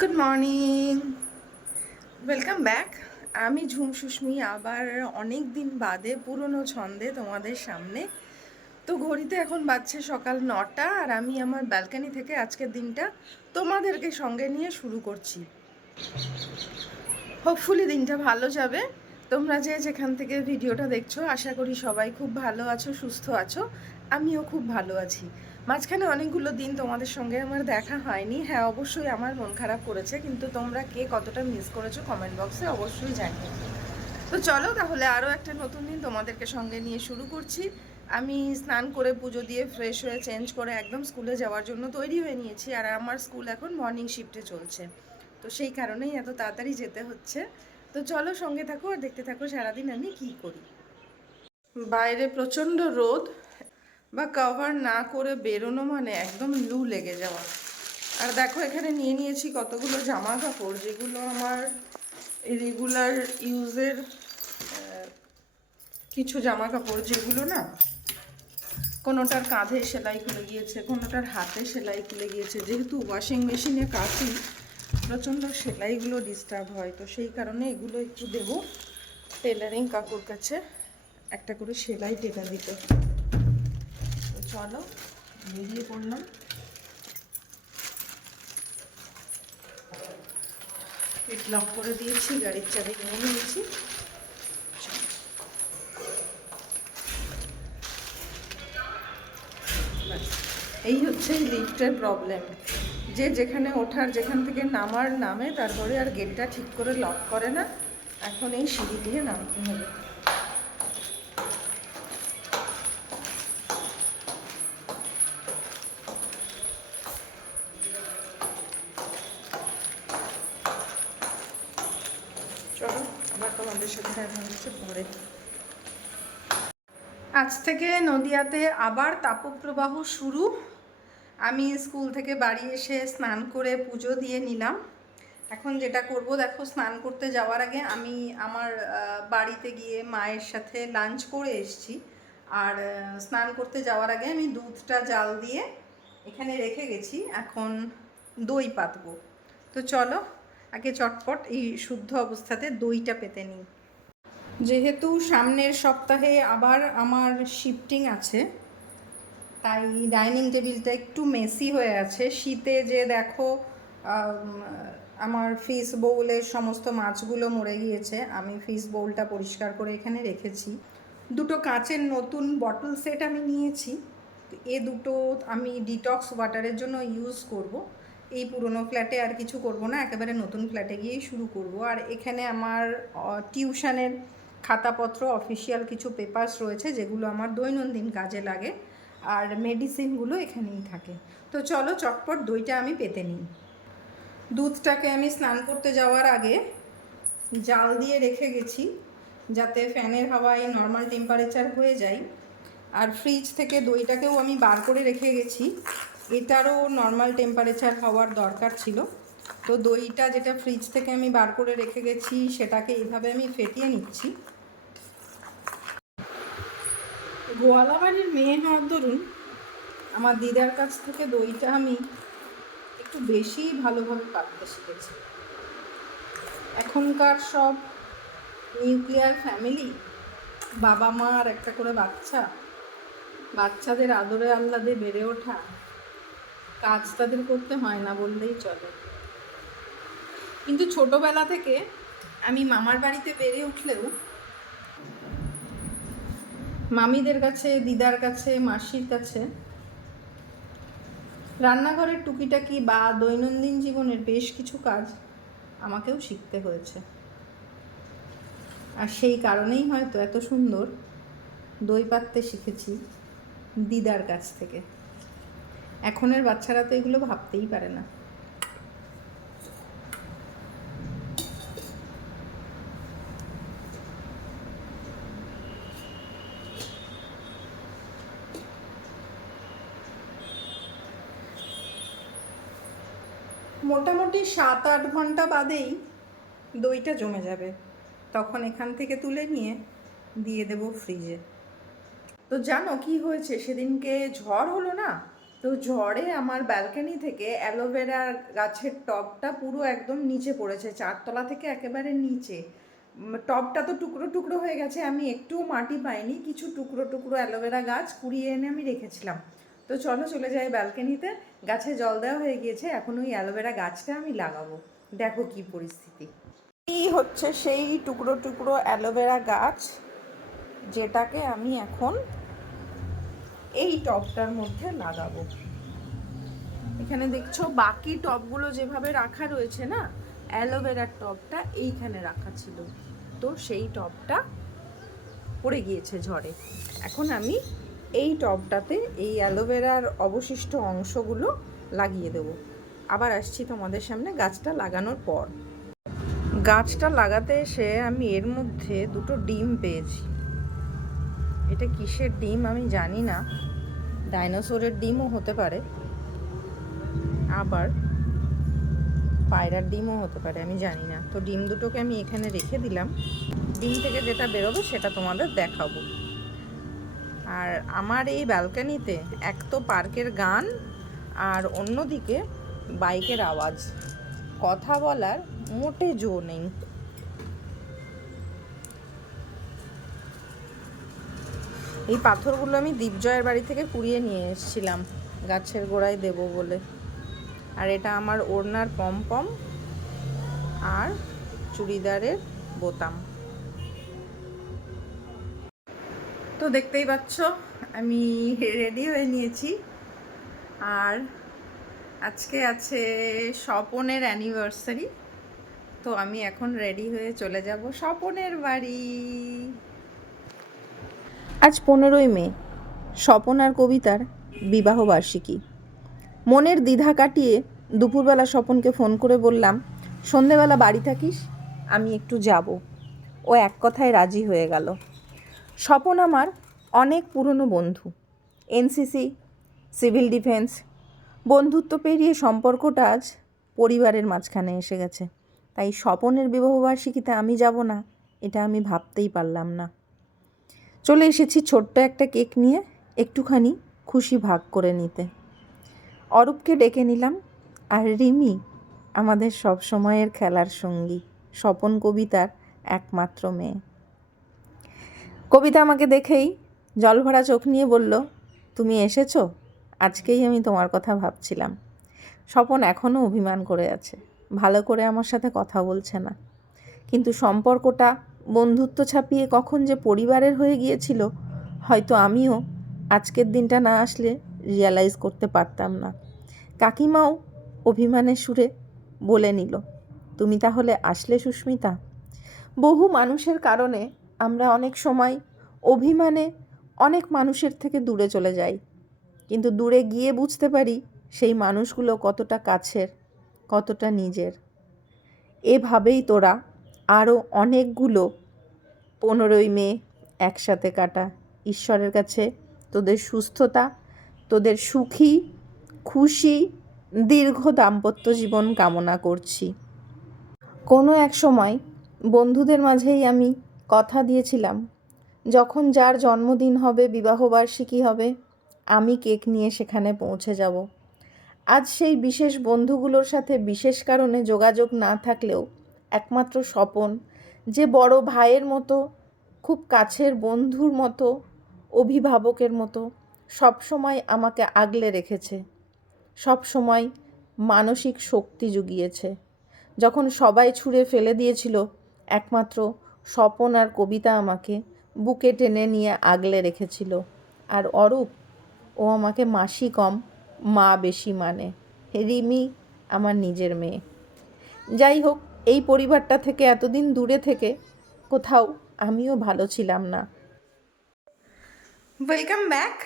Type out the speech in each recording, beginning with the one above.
Good morning welcome back আমি ঝুম সুস্মি আবার অনেক দিন বাদে পুরনো ছন্দে তোমাদের সামনে। তো ঘড়িতে এখন বাজছে সকাল নটা আর আমি আমার ব্যালকানি থেকে আজকের দিনটা তোমাদেরকে সঙ্গে নিয়ে শুরু করছি। হোপফুলি দিনটা ভালো যাবে। তোমরা যে যেখান থেকে ভিডিওটা দেখছ, আশা করি সবাই খুব ভালো আছো, সুস্থ আছো। আমিও খুব ভালো আছি। মাঝখানে অনেকগুলো দিন তোমাদের সঙ্গে আমার দেখা হয়নি। হ্যাঁ অবশ্যই আমার মন খারাপ করেছে, কিন্তু তোমরা কে কতটা মিস করেছ কমেন্ট বক্সে অবশ্যই জানিও। তো চলো তাহলে আরও একটা নতুন দিন তোমাদেরকে সঙ্গে নিয়ে শুরু করছি। আমি স্নান করে পুজো দিয়ে ফ্রেশ হয়ে চেঞ্জ করে একদম স্কুলে যাওয়ার জন্য তৈরি হয়ে নিয়েছি, আর আমার স্কুল এখন মর্নিং শিফটে চলছে। তো সেই কারণেই এত তাড়াতাড়ি যেতে হচ্ছে। তো চলো সঙ্গে থাকো আর দেখতে থাকো সারাদিন আমি কি করি। বাইরে প্রচণ্ড রোদ বা কভার না করে বেরোনো মানে একদম লু লেগে যাওয়া। আর দেখো, এখানে নিয়ে নিয়েছি কতগুলো জামা কাপড় যেগুলো আমার রেগুলার ইউজের কিছু জামা কাপড় যেগুলো না কোনোটার কাঁধে সেলাই খুলে গিয়েছে, কোনোটার হাতে সেলাই খুলে গিয়েছে। যেহেতু ওয়াশিং মেশিনে কাচি প্রচণ্ড সেলাইগুলো ডিস্টার্ব হয়, তো সেই কারণে এগুলো একটু দেবো টেলারিং কাকুর কাছে, একটা করে সেলাই টেনে দিতে। চলো, বেরিয়ে পড়লাম। গেট লক করে দিয়েছি, গাড়ির চাবি নিয়ে নিয়েছি। এই হচ্ছে লিফটের প্রবলেম যে যেখানে ওঠার, যেখান থেকে নামার নামে, তারপরে আর গেটটা ঠিক করে লক করে না। এখন এই সিঁড়ি দিয়ে নামতে হবে চলো আবার সাথে হচ্ছে পরে। আজ থেকে নদিয়াতে আবার তাপপ্রবাহ শুরু। আমি স্কুল থেকে বাড়ি এসে স্নান করে পুজো দিয়ে নিলাম। এখন যেটা করব, দেখো, স্নান করতে যাওয়ার আগে আমি আমার বাড়িতে গিয়ে মায়ের সাথে লাঞ্চ করে এসেছি। আর স্নান করতে যাওয়ার আগে আমি দুধটা জাল দিয়ে এখানে রেখে গেছি। এখন দই পাতবো। তো চলো আগে চটপট এই শুদ্ধ অবস্থাতে দইটা পেতে নিই। যেহেতু সামনের সপ্তাহে আবার আমার শিফটিং আছে, তাই ডাইনিং টেবিলটা একটু মেসি হয়ে আছে। শীতে যে দেখো আমার ফিস বোউলের সমস্ত মাছগুলো মরে গিয়েছে, আমি ফিস বোউলটা পরিষ্কার করে এখানে রেখেছি। দুটো কাঁচের নতুন বটল সেট আমি নিয়েছি এ দুটো আমি ডিটক্স ওয়াটারের জন্য ইউজ করব। এই পুরনো ফ্ল্যাটে আর কিছু করব না, একেবারে নতুন ফ্ল্যাটে গিয়েই শুরু করব। আর এখানে আমার টিউশনের খাতাপত্র অফিসিয়াল কিছু পেপার্স রয়েছে, যেগুলো আমার দৈনন্দিন কাজে লাগে। আর মেডিসিনগুলো এখানেই থাকে। তো চলো চটপট দইটা আমি পেতে নিই। দুধটাকে আমি স্নান করতে যাওয়ার আগে জাল দিয়ে রেখে গেছি, যাতে ফ্যানের হাওয়ায় নর্মাল টেম্পারেচার হয়ে যায়। আর ফ্রিজ থেকে দইটাকেও আমি বার করে রেখে গেছি। এটারও নর্মাল টেম্পারেচার হওয়ার দরকার ছিল। তো দইটা যেটা ফ্রিজ থেকে আমি বার করে রেখে গেছি, সেটাকে এইভাবে আমি ফেটিয়ে নিচ্ছি। গোয়ালা বাড়ির মেয়ে হওয়ার দরুন আমার দিদার কাছ থেকে দইটা আমি একটু বেশি ভালোভাবে পাততে শিখেছি। এখনকার সব নিউক্লিয়ার ফ্যামিলি বাবা মা আর একটা করে বাচ্চা, বাচ্চাদের আদরে আহ্লাদে বেড়ে ওঠা কাজ তাদের করতে হয় না বললেই চলে। কিন্তু ছোটবেলা থেকে আমি মামার বাড়িতে বেড়ে উঠলেও মামিদের কাছে, দিদার কাছে, মাসির কাছে রান্নাঘরের টুকিটাকি বা দৈনন্দিন জীবনের বেশ কিছু কাজ আমাকেও শিখতে হয়েছে। আর সেই কারণেই হয়তো এত সুন্দর দই পাততে শিখেছি দিদার কাছ থেকে। এখনের বাচ্চারা তো এগুলো ভাবতেই পারে না। মোটামুটি সাত আট ঘণ্টা বাদেই দইটা জমে যাবে। তখন এখান থেকে তুলে নিয়ে দিয়ে দেব ফ্রিজে তো জানো কি হয়েছে? সেদিনকে ঝড় হলো না? তো ঝড়ে আমার ব্যালকনি থেকে অ্যালোভেরা গাছের টবটা পুরো একদম নিচে পড়েছে, চারতলা থেকে একেবারে নিচে। টবটা তো টুকরো টুকরো হয়ে গেছে, আমি একটুও মাটি পাইনি, কিছু টুকরো টুকরো অ্যালোভেরা গাছ কুড়িয়ে এনে আমি রেখেছিলাম। তো চলো চলে যাই ব্যালকনিতে গাছে জল দেওয়া হয়ে গিয়েছে, এখন ওই অ্যালোভেরা গাছটা আমি লাগাবো। দেখো কি পরিস্থিতি। এই হচ্ছে সেই টুকরো টুকরো অ্যালোভেরা গাছ, যেটাকে আমি এখন এই টবটার মধ্যে লাগাবো। এখানে দেখছ বাকি টবগুলো যেভাবে রাখা রয়েছে না, অ্যালোভেরার টবটা এইখানে রাখা ছিল। তো সেই টবটা পড়ে গিয়েছে ঝড়ে। এখন আমি এই টবটাতে এই অ্যালোভেরার অবশিষ্ট অংশগুলো লাগিয়ে দেবো। আবার আসছি তোমাদের সামনে গাছটা লাগানোর পর। গাছটা লাগাতে এসে আমি এর মধ্যে দুটো ডিম পেয়েছি। এটা কিসের ডিম আমি জানি না। ডাইনোসরের ডিমও হতে পারে। আবার পায়রার ডিমও হতে পারে, আমি জানি না। তো ডিম দুটোকে আমি এখানে রেখে দিলাম। ডিম থেকে যেটা বেরোবে সেটা তোমাদের দেখাবো। আর আমার এই ব্যালকানিতে এক তো পার্কের গান আর অন্যদিকে বাইকের আওয়াজ। কথা বলার মোটে জো নেই। এই পাথরগুলো আমি দীপজয়ের বাড়ি থেকে কুড়িয়ে নিয়ে এসেছিলাম। গাছের গোড়ায় দেব বলে। আর এটা আমার ওড়নার পমপম আর চুড়িদারের বোতাম। তো দেখতেই পাচ্ছ, আমি রেডি হয়ে নিয়েছি। আর আজকে আছে স্বপনের অ্যানিভার্সারি। তো আমি এখন রেডি হয়ে চলে যাব স্বপনের বাড়ি। আজ পনেরোই মে, স্বপন আর কবিতার বিবাহবার্ষিকী। মনের দ্বিধা কাটিয়ে দুপুরবেলা স্বপনকে ফোন করে বললাম, সন্ধেবেলা বাড়ি থাকিস? আমি একটু যাব। ও এক কথায় রাজি হয়ে গেল। স্বপন আমার অনেক পুরনো বন্ধু। এনসিসি, সিভিল ডিফেন্স, বন্ধুত্ব পেরিয়ে সম্পর্কটা আজ পরিবারের মাঝখানে এসে গেছে। তাই স্বপনের বিবাহবার্ষিকীতে আমি যাব না, এটা আমি ভাবতেই পারলাম না। চলে এসেছি ছোট্ট একটা কেক নিয়ে একটুখানি খুশি ভাগ করে নিতে। অরূপকে ডেকে নিলাম, আর রিমি, আমাদের সব সময়ের খেলার সঙ্গী, স্বপন কবিতার একমাত্র মেয়ে। কবিতা আমাকে দেখেই জলভরা চোখ নিয়ে বলল, তুমি এসেছ? আজকেই আমি তোমার কথা ভাবছিলাম। স্বপন এখনও অভিমান করে আছে, ভালো করে আমার সাথে কথা বলছে না। কিন্তু সম্পর্কটা বন্ধুত্ব ছাপিয়ে কখন যে পরিবারের হয়ে গিয়েছিল, হয়তো আমিও আজকের দিনটা না আসলে রিয়ালাইজ করতে পারতাম না। কাকিমাও অভিমানের সুরে বলে নিল, তুমি তাহলে আসলে সুস্মিতা? বহু মানুষের কারণে আমরা অনেক সময় অভিমানে অনেক মানুষের থেকে দূরে চলে যাই, কিন্তু দূরে গিয়ে বুঝতে পারি সেই মানুষগুলো কতটা কাছের, কতটা নিজের। এভাবেই তোরা আরও অনেকগুলো পনেরোই মে একসাথে কাটা। ঈশ্বরের কাছে তোদের সুস্থতা, তোদের সুখী, খুশি, দীর্ঘ দাম্পত্য জীবন কামনা করছি। কোনো এক সময় বন্ধুদের মাঝেই আমি কথা দিয়েছিলাম, যখন যার জন্মদিন হবে বিবাহবার্ষিকী হবে, আমি কেক নিয়ে সেখানে পৌঁছে যাব। আজ সেই বিশেষ বন্ধুগুলোর সাথে বিশেষ কারণে যোগাযোগ না থাকলেও একমাত্র স্বপন, যে বড় ভাইয়ের মতো, খুব কাছের বন্ধুর মতো, অভিভাবকের মতো সব সময় আমাকে আগলে রেখেছে। সব সময় মানসিক শক্তি জুগিয়েছে। যখন সবাই ছুঁড়ে ফেলে দিয়েছিল, একমাত্র স্বপন আর কবিতা আমাকে বুকে টেনে নিয়ে আগলে রেখেছিল। আর অরূপ, ও আমাকে মাসি কম, মা বেশি মানে। রিমি আমার নিজের মেয়ে। যাই হোক এই পরিবারটা থেকে এতদিন দূরে থেকে কোথাও আমিও ভালো ছিলাম না। ওয়েলকাম ব্যাক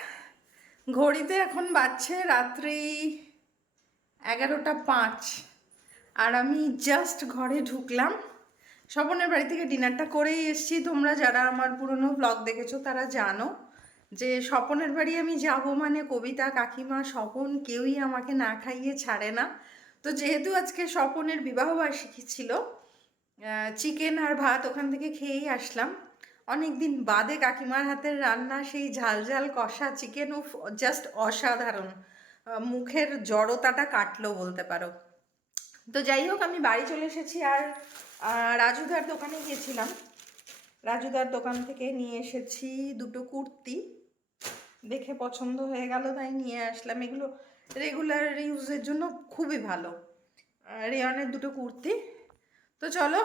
ঘড়িতে এখন বাজছে রাত্রি এগারোটা পাঁচ। আর আমি জাস্ট ঘরে ঢুকলাম। স্বপনের বাড়ি থেকে ডিনারটা করেই এসেছি। তোমরা যারা আমার পুরনো ব্লগ দেখেছ, তারা জানো যে স্বপনের বাড়ি আমি যাব মানে কবিতা, কাকিমা, স্বপন কেউই আমাকে না খাইয়ে ছাড়ে না। তো যেহেতু আজকে স্বপনের বিবাহবার্ষিকী ছিল চিকেন আর ভাত ওখান থেকে খেয়েই আসলাম। অনেক দিন বাদে কাকিমার হাতের রান্না, সেই ঝাল ঝাল কষা চিকেন উফ জাস্ট অসাধারণ মুখের জড়তাটা কাটলো বলতে পারো। তো যাই হোক, আমি বাড়ি চলে এসেছি আর রাজুদার দোকানে গিয়েছিলাম। রাজুদার দোকান থেকে নিয়ে এসেছি দুটো কুর্তি। দেখে পছন্দ হয়ে গেল, তাই নিয়ে আসলাম। এগুলো রেগুলার ইউজের জন্য খুবই ভালো। রেয়নের দুটো কুর্তি। তো চলো,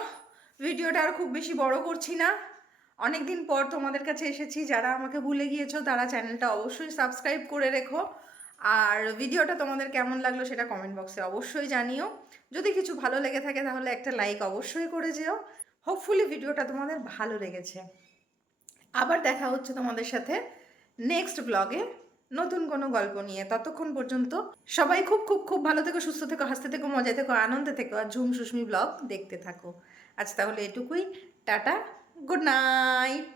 ভিডিওটা আর খুব বেশি বড় করছি না। অনেক দিন পর তোমাদের কাছে এসেছি, যারা আমাকে ভুলে গিয়েছো তারা চ্যানেলটা অবশ্যই সাবস্ক্রাইব করে রেখো। আর ভিডিওটা তোমাদের কেমন লাগল সেটা কমেন্ট বক্সে অবশ্যই জানিও। যদি কিছু ভালো লেগে থাকে তাহলে একটা লাইক অবশ্যই করে যেও। হোপফুলি ভিডিওটা তোমাদের ভালো লেগেছে। আবার দেখা হচ্ছে তোমাদের সাথে নেক্সট ব্লগে নতুন কোনো গল্প নিয়ে ততক্ষণ পর্যন্ত সবাই খুব খুব খুব ভালো থেকো, সুস্থ থেকো, হাসতে থেকো, মজায় থেকো, আনন্দে থেকো, আর ঝুম সুস্মি ব্লগ দেখতে থাকো। আচ্ছা তাহলে এটুকুই। Tata, good night.